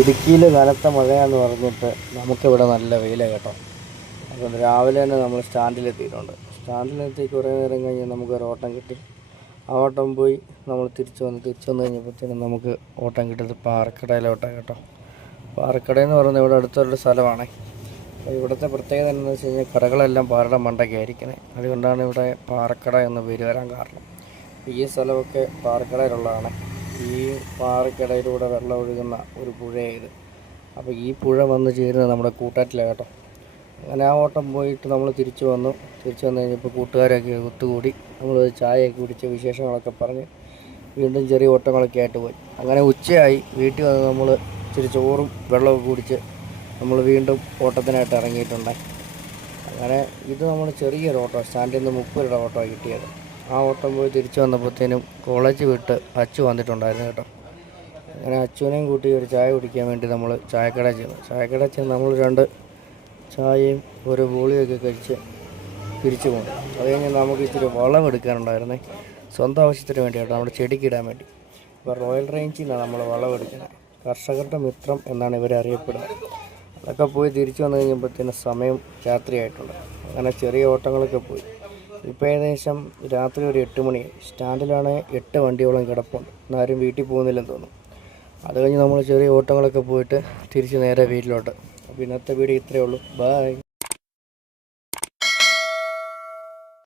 ഇടുക്കിയിൽ കനത്ത മഴയാന്ന് പറഞ്ഞിട്ട് നമുക്കിവിടെ നല്ല വെയിലാണ് കേട്ടോ. അപ്പം രാവിലെ തന്നെ നമ്മൾ സ്റ്റാൻഡിലെത്തിയിട്ടുണ്ട്. സ്റ്റാൻഡിലെത്തി കുറേ നേരം കഴിഞ്ഞ് നമുക്കൊരു ഓട്ടം കിട്ടി. ആ ഓട്ടം പോയി നമ്മൾ തിരിച്ചു വന്നു കഴിഞ്ഞപ്പോഴത്തേനും നമുക്ക് ഓട്ടം കിട്ടിയത് പാറക്കടയിലോട്ടാണ് കേട്ടോ. പാറക്കട എന്ന് പറയുന്നത് ഇവിടെ അടുത്തൊരു സ്ഥലമാണ്. അപ്പോൾ ഇവിടുത്തെ പ്രത്യേകത എന്താണെന്ന് വെച്ച് കഴിഞ്ഞാൽ കടകളെല്ലാം പാറയുടെ മണ്ടയ്ക്കായിരിക്കുന്നത്. അതുകൊണ്ടാണ് ഇവിടെ പാറക്കട എന്ന പേര് വരാൻ കാരണം. ഈ സ്ഥലമൊക്കെ പാറക്കടയിലുള്ളതാണ്. ഈ പാറക്കടയിലൂടെ വെള്ളം ഒഴുകുന്ന ഒരു പുഴയായത്. അപ്പോൾ ഈ പുഴ വന്ന് ചേരുന്നത് നമ്മുടെ കൂട്ടാറ്റിലാണ് കേട്ടോ. അങ്ങനെ ആ ഓട്ടം പോയിട്ട് നമ്മൾ തിരിച്ചു വന്നു കഴിഞ്ഞപ്പോൾ കൂട്ടുകാരൊക്കെ ഒത്തുകൂടി നമ്മൾ ചായയൊക്കെ കുടിച്ച് വിശേഷങ്ങളൊക്കെ പറഞ്ഞ് വീണ്ടും ചെറിയ ഓട്ടങ്ങളൊക്കെ ആയിട്ട് പോയി. അങ്ങനെ ഉച്ചയായി. വീട്ടിൽ വന്ന് നമ്മൾ ഇച്ചിരി ചോറും വെള്ളമൊക്കെ കുടിച്ച് നമ്മൾ വീണ്ടും ഓട്ടത്തിനായിട്ട് ഇറങ്ങിയിട്ടുണ്ട്. അങ്ങനെ ഇത് നമ്മൾ ചെറിയൊരു ഓട്ടം, സ്റ്റാൻഡിൽ നിന്ന് 30 രൂപ ഓട്ടമാണ് കിട്ടിയത്. ആ ഓട്ടം പോയി തിരിച്ചു വന്നപ്പോഴത്തേനും കോളേജ് വിട്ട് അച്ചു വന്നിട്ടുണ്ടായിരുന്നു കേട്ടോ. അങ്ങനെ അച്ചുവിനെയും കൂട്ടി ഒരു ചായ കുടിക്കാൻ വേണ്ടി നമ്മൾ ചായക്കടയിൽ ചെന്ന് നമ്മൾ 2 ചായയും ഒരു ബോളിയൊക്കെ കഴിച്ച് തിരിച്ചു പോകും. അത് കഴിഞ്ഞ് നമുക്ക് ഇച്ചിരി വളം എടുക്കാനുണ്ടായിരുന്നേ, സ്വന്തം ആവശ്യത്തിന് വേണ്ടി കേട്ടോ, നമ്മുടെ ചെടിക്കിടാൻ വേണ്ടി. ഇപ്പോൾ റോയൽ റേഞ്ചിൽ നിന്നാണ് നമ്മൾ വളം എടുക്കുന്നത്. കർഷകരുടെ മിത്രം എന്നാണ് ഇവരെ അറിയപ്പെടുന്നത്. അതൊക്കെ പോയി തിരിച്ചു വന്നു കഴിഞ്ഞപ്പോഴത്തേന് സമയം രാത്രിയായിട്ടുണ്ട്. അങ്ങനെ ചെറിയ ഓട്ടങ്ങളൊക്കെ പോയി. ഇപ്പോൾ ഏകദേശം രാത്രി ഒരു 8 മണി. സ്റ്റാൻഡിലാണ് 8 വണ്ടിയോളം കിടപ്പുണ്ട്. എന്നാരും വീട്ടിൽ പോകുന്നില്ലെന്ന് തോന്നുന്നു. അത് കഴിഞ്ഞ് നമ്മൾ ചെറിയ ഓട്ടങ്ങളൊക്കെ പോയിട്ട് തിരിച്ച് നേരെ വീട്ടിലോട്ട്. അപ്പോൾ ഇന്നത്തെ വീഡിയോ ഇത്രയേ ഉള്ളൂ. ബൈ.